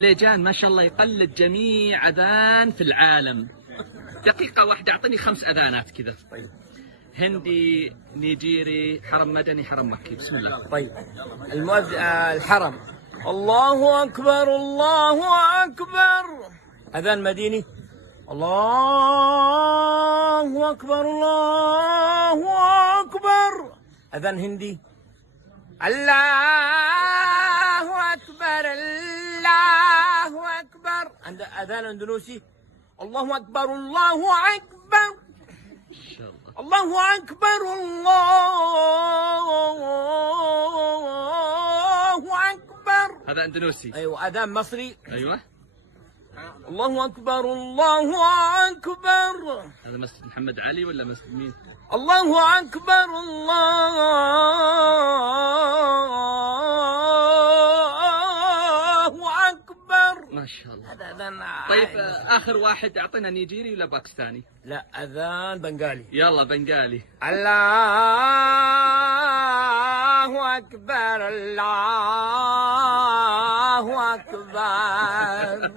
ليجان ما شاء الله يقلد جميع أذان في العالم. دقيقة واحدة أعطني 5 أذانات كذا. طيب. هندي، نيجيري، حرم مدني، حرم مكي. بسم الله. طيب. الحرم. الله أكبر الله أكبر. أذان مديني. الله أكبر الله أكبر. أذان هندي. الله أكبر الله أكبر. عند أذان أندونيسي. الله أكبر الله أكبر. إن شاء الله. الله أكبر الله أكبر. هذا أندونيسي. أيوة. أذان مصري. أيوة. الله أكبر الله أكبر. هذا مسجد محمد علي ولا مسجد مين؟ الله أكبر الله أكبر. ما شاء الله. هذا أذان. طيب آخر واحد أعطينا نيجيري ولا باكستاني؟ لا، أذان بنغالي. يلا بنغالي. الله أكبر الله أكبر.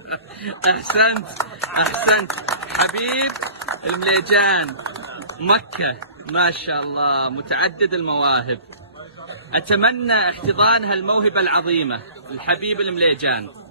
أحسنت أحسنت. حبيب المليجان مكة ما شاء الله متعدد المواهب. أتمنى احتضان هالموهبة العظيمة الحبيب المليجان.